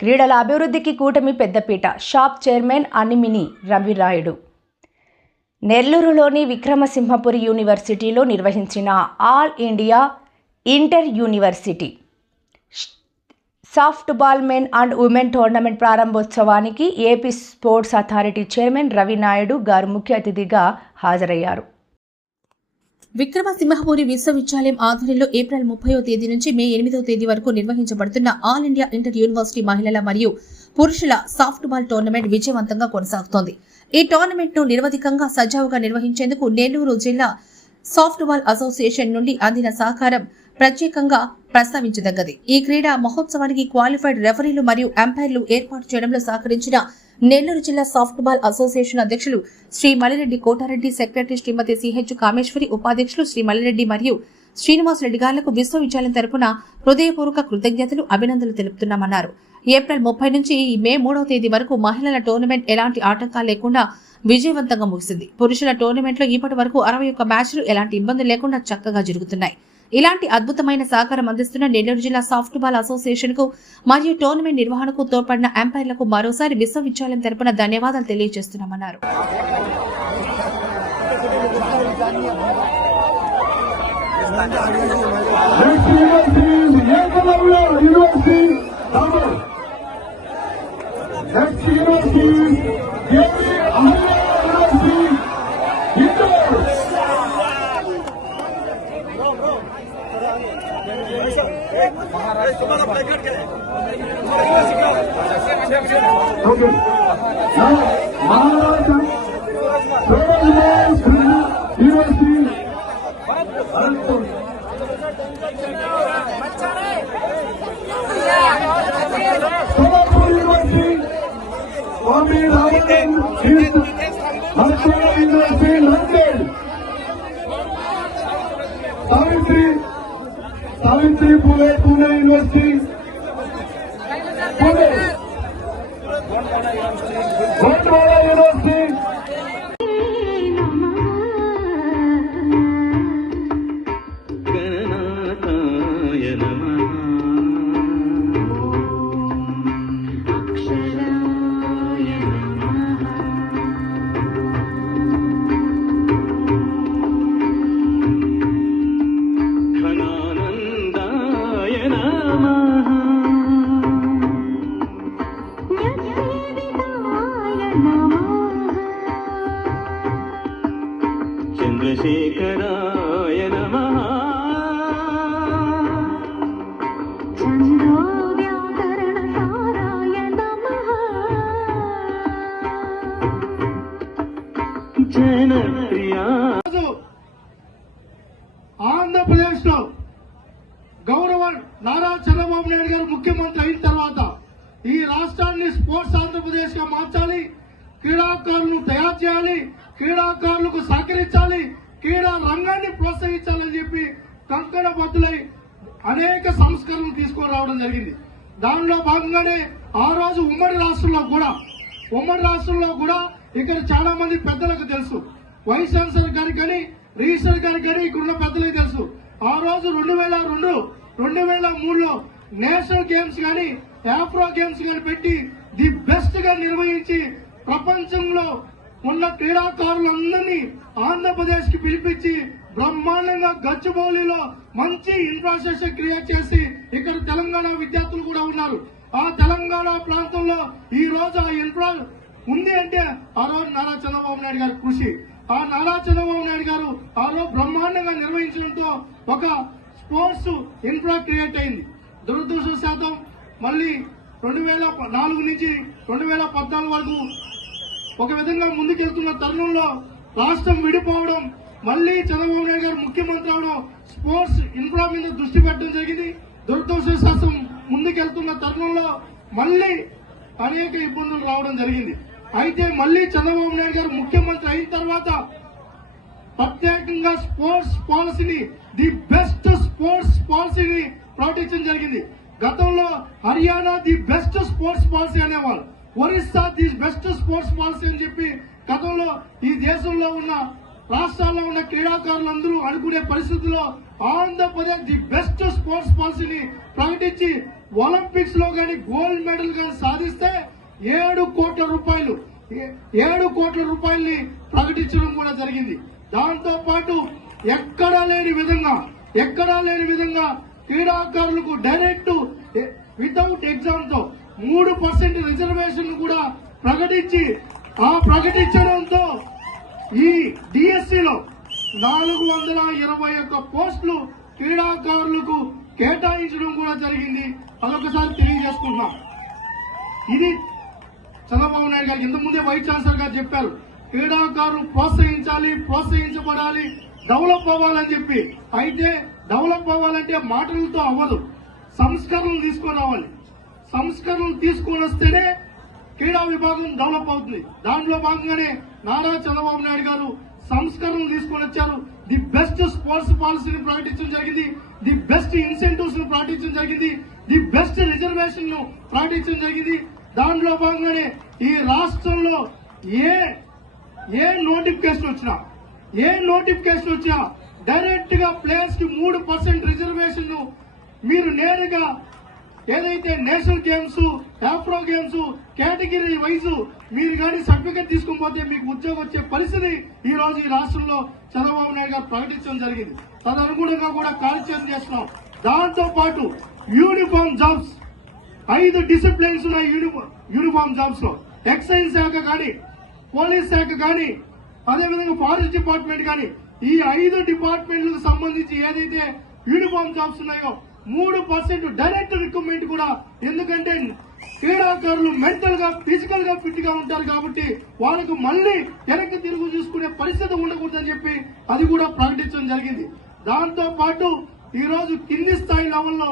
క్రీడల అభివృద్ధికి కూటమి పెద్దపీట. SAAP chairman Animini Ravirayudu. నెల్లూరులోని విక్రమసింహపురి యూనివర్సిటీలో నిర్వహించిన all India inter university. Softball men and women tournament ప్రారంభోత్సవానికి AP sports authority chairman Ravi Naidu garu ముఖ్య అతిథిగా హాజరయ్యారు. విక్రమసింహపురి విశ్వవిద్యాలయం ఆధ్వర్యంలో ఏప్రిల్ ముప్పయో తేదీ నుంచి మే ఎనిమిదవ తేదీ వరకు నిర్వహించబడుతున్న ఆల్ ఇండియా ఇంటర్ యూనివర్సిటీ మహిళల మరియు పురుషుల సాఫ్ట్ బాల్ టోర్నమెంట్ విజయవంతంగా కొనసాగుతోంది. ఈ టోర్నమెంట్ను నిరవధికంగా సజావుగా నిర్వహించేందుకు నెల్లూరు జిల్లా సాఫ్ట్ బాల్ అసోసియేషన్ నుండి అందిన సహకారం ప్రత్యేకంగా ప్రస్తావించదగ్గది. ఈ క్రీడా మహోత్సవానికి క్వాలిఫైడ్ రెఫరీలు మరియు అంపైర్లు ఏర్పాటు చేయడంలో సహకరించిన నెల్లూరు జిల్లా సాఫ్ట్ బాల్ అసోసియేషన్ అధ్యక్షులు శ్రీ మలిరెడ్డి కోటారెడ్డి సెక్రటరీ శ్రీమతి సిహెచ్ కామేశ్వరి ఉపాధ్యక్షులు శ్రీ మలిరెడ్డి మరియు శ్రీనివాస్ రెడ్డి గారులకు విశ్వవిద్యాలయం తరపున హృదయపూర్వక కృతజ్ఞతలు అభినందనలు తెలుపుతున్నామన్నారు. ఏప్రిల్ ముప్పై నుంచి ఈ మే మూడవ తేదీ వరకు మహిళల టోర్నమెంట్ ఎలాంటి ఆటంకాలు లేకుండా విజయవంతంగా ముగిసింది. పురుషుల టోర్నమెంట్లో ఇప్పటి వరకు అరవై ఒక్క మ్యాచ్లు ఎలాంటి ఇబ్బందులు లేకుండా చక్కగా జరుగుతున్నాయి. ఇలాంటి అద్భుతమైన సహకారం అందిస్తున్న నెల్లూరు జిల్లా సాఫ్ట్ బాల్ అసోసియేషన్కు మరియు టోర్నమెంట్ నిర్వహణకు తోడ్పడిన అంపైర్లకు మరోసారి విశ్వవిద్యాలయం తరపున ధన్యవాదాలు తెలియజేస్తున్నామన్నారు. Next Swami Ramadan is Hakkara University, London. Savitri Phule Pune university ঘটমালা university చంద్రశేఖరాయ నమ జనప్రియా ఆంధ్రప్రదేశ్లో గౌరవ నారా చంద్రబాబు నాయుడు గారు ముఖ్యమంత్రి అయిన తర్వాత ఈ రాష్ట్రాన్ని స్పోర్ట్స్ ఆంధ్రప్రదేశ్గా మార్చాలి క్రీడాకారులను తయారు చేయాలి క్రీడాకారులకు సహకరించాలి క్రీడా రంగాన్ని ప్రోత్సహించాలని చెప్పి కంకణ బద్దులై అనేక సంస్కరణలు తీసుకొని రావడం జరిగింది. దానిలో భాగంగానే ఆ రోజు ఉమ్మడి రాష్ట్రంలో కూడా ఉమ్మడి రాష్ట్రంలో కూడా ఇక్కడ చాలా మంది పెద్దలకు తెలుసు. వైస్ ఛాన్సలర్ గారికి కానీ రిజిస్టర్ గారికి కానీ ఇక్కడ ఉన్న పెద్దలకు తెలుసు. ఆ రోజు రెండు వేల రెండు రెండు వేల మూడులో నేషనల్ గేమ్స్ కానీ ఆఫ్రో గేమ్స్ కానీ పెట్టి ది బెస్ట్గా నిర్వహించి ప్రపంచంలో ఉన్న క్రీడాకారులందరినీ ఆంధ్రప్రదేశ్కి పిలిపించి బ్రహ్మాండంగా గచ్చిబౌలిలో మంచి ఇన్ఫ్రాస్ట్రక్చర్ క్రియేట్ చేసి ఇక్కడ తెలంగాణ విద్యార్థులు కూడా ఉన్నారు. ఆ తెలంగాణ ప్రాంతంలో ఈ రోజు ఆ ఇన్ఫ్రా ఉంది అంటే ఆ రోజు నారా చంద్రబాబు నాయుడు గారి కృషి. ఆ నారా చంద్రబాబు నాయుడు గారు ఆ రోజు బ్రహ్మాండంగా నిర్వహించడంతో ఒక స్పోర్ట్స్ ఇన్ఫ్రా క్రియేట్ అయింది. దురదృష్టశాతం మళ్ళీ రెండు వేల నాలుగు నుంచి రెండు వేల పద్నాలుగు వరకు ఒక విధంగా ముందుకెళ్తున్న తరుణంలో రాష్ట్రం విడిపోవడం మళ్ళీ చంద్రబాబు నాయుడు గారు ముఖ్యమంత్రి అవడం స్పోర్ట్స్ ఇన్ఫ్రా మీద దృష్టి పెట్టడం జరిగింది. దురదృష్టశాస్త్రం ముందుకెళ్తున్న తరుణంలో మళ్ళీ అనేక ఇబ్బందులు రావడం జరిగింది. అయితే మళ్ళీ చంద్రబాబు నాయుడు గారు ముఖ్యమంత్రి అయిన తర్వాత ప్రత్యేకంగా స్పోర్ట్స్ పాలసీని ది బెస్ట్ స్పోర్ట్స్ పాలసీని ప్రకటించడం జరిగింది. గతంలో Haryana the best sports policy అనేవాళ్ళు. Orissa the best sports policy అని చెప్పి గతంలో ఈ దేశంలో ఉన్న రాష్ట్రాల్లో ఉన్న క్రీడాకారులందరూ అనుకునే పరిస్థితుల్లో ఆంధ్రప్రదేశ్ ది బెస్ట్ స్పోర్ట్స్ పాలసీని ప్రకటించి ఒలింపిక్స్లో గాని గోల్డ్ మెడల్ గాని సాధిస్తే ఏడు కోట్ల రూపాయలు ఏడు కోట్ల రూపాయల్ని ప్రకటించడం కూడా జరిగింది. దాంతో పాటు ఎక్కడా లేని విధంగా ఎక్కడా లేని విధంగా క్రీడాకారులకు డైరెక్ట్ వితౌట్ ఎగ్జామ్తో మూడు పర్సెంట్ రిజర్వేషన్ కూడా ప్రకటించి ఆ ప్రకటించడంతో ఈ డిఎస్సిలో నాలుగు వందల ఇరవై ఒక్క పోస్టులు క్రీడాకారులకు కేటాయించడం కూడా జరిగింది. అదొకసారి తెలియజేసుకుంటున్నాం. ఇది చంద్రబాబు నాయుడు గారికి ఇంత వైస్ ఛాన్సలర్ గారు చెప్పారు. క్రీడాకారులు ప్రోత్సహించాలి ప్రోత్సహించబడాలి డెవలప్ అవ్వాలని చెప్పి. అయితే డెవలప్ అవ్వాలంటే మాటలతో అవ్వదు. సంస్కరణలు తీసుకొని రావాలి. సంస్కరణలు తీసుకొని వస్తేనే క్రీడా విభాగం డెవలప్ అవుతుంది. దాంట్లో భాగంగానే నారా చంద్రబాబు నాయుడు గారు సంస్కరణలు తీసుకొని వచ్చారు. ది బెస్ట్ స్పోర్ట్స్ పాలసీని ప్రకటించడం జరిగింది. ది బెస్ట్ ఇన్సెంటివ్స్ను ప్రకటించడం జరిగింది. ది బెస్ట్ రిజర్వేషన్ను ప్రకటించడం జరిగింది. దాంట్లో భాగంగానే ఈ రాష్ట్రంలో ఏ ఏ నోటిఫికేషన్ వచ్చినా ఏ నోటిఫికేషన్ వచ్చినా డైరెక్ట్గా ప్లేయర్స్కి మూడు పర్సెంట్ రిజర్వేషన్ మీరు నేరుగా ఏదైతే national games afro games category wise మీరు కానీ సర్టిఫికెట్ తీసుకుని పోతే మీకు ఉద్యోగం వచ్చే పరిస్థితి ఈ రోజు ఈ రాష్ట్రంలో చంద్రబాబు నాయుడు గారు ప్రకటించడం జరిగింది. తదనుగుణంగా కూడా కార్యక్రమం చేస్తున్నాం. దాంతో పాటు యూనిఫామ్ జాబ్స్ ఐదు డిసిప్లిన్స్ ఉన్నాయి యూనిఫామ్ జాబ్స్లో ఎక్సైజ్ శాఖ కానీ పోలీస్ శాఖ కానీ అదేవిధంగా ఫారెస్ట్ డిపార్ట్మెంట్ కానీ ఈ ఐదు డిపార్ట్మెంట్లకు సంబంధించి ఏదైతే యూనిఫామ్ జాబ్స్ ఉన్నాయో మూడు పర్సెంట్ డైరెక్ట్ రిక్రూట్మెంట్ కూడా. ఎందుకంటే క్రీడాకారులు మెంటల్గా ఫిజికల్గా ఫిట్గా ఉంటారు కాబట్టి వాళ్ళకు మళ్ళీ వెనక్కి తిరుగు చూసుకునే పరిస్థితి ఉండకూడదని చెప్పి అది కూడా ప్రకటించడం జరిగింది. దాంతో పాటు ఈ రోజు కింది స్థాయి లెవెల్లో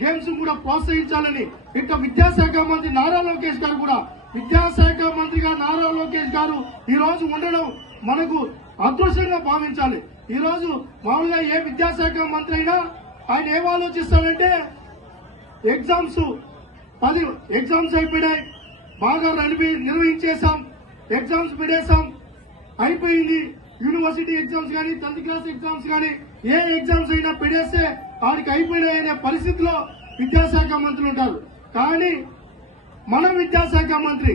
గేమ్స్ కూడా ప్రోత్సహించాలని ఇక విద్యాశాఖ మంత్రి నారా లోకేష్ గారు కూడా విద్యాశాఖ మంత్రిగా నారా లోకేష్ గారు ఈ రోజు ఉండడం మనకు అదృశ్యంగా భావించాలి. ఈ రోజు మామూలుగా ఏ విద్యాశాఖ మంత్రి అయినా ఆయన ఏం ఆలోచిస్తాడంటే ఎగ్జామ్స్ పది ఎగ్జామ్స్ అయిపోయినాయి బాగా నడిపి నిర్వహించేశాం ఎగ్జామ్స్ పెట్టేశాం అయిపోయింది యూనివర్సిటీ ఎగ్జామ్స్ కానీ టెన్త్ క్లాస్ ఎగ్జామ్స్ కానీ ఏ ఎగ్జామ్స్ అయినా పెడేస్తే వాడికి అయిపోయినాయనే పరిస్థితిలో విద్యాశాఖ మంత్రులు ఉంటారు. కానీ మన విద్యాశాఖ మంత్రి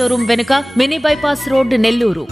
షోరూం వెనుక మినీ బైపాస్ రోడ్ నెల్లూరు.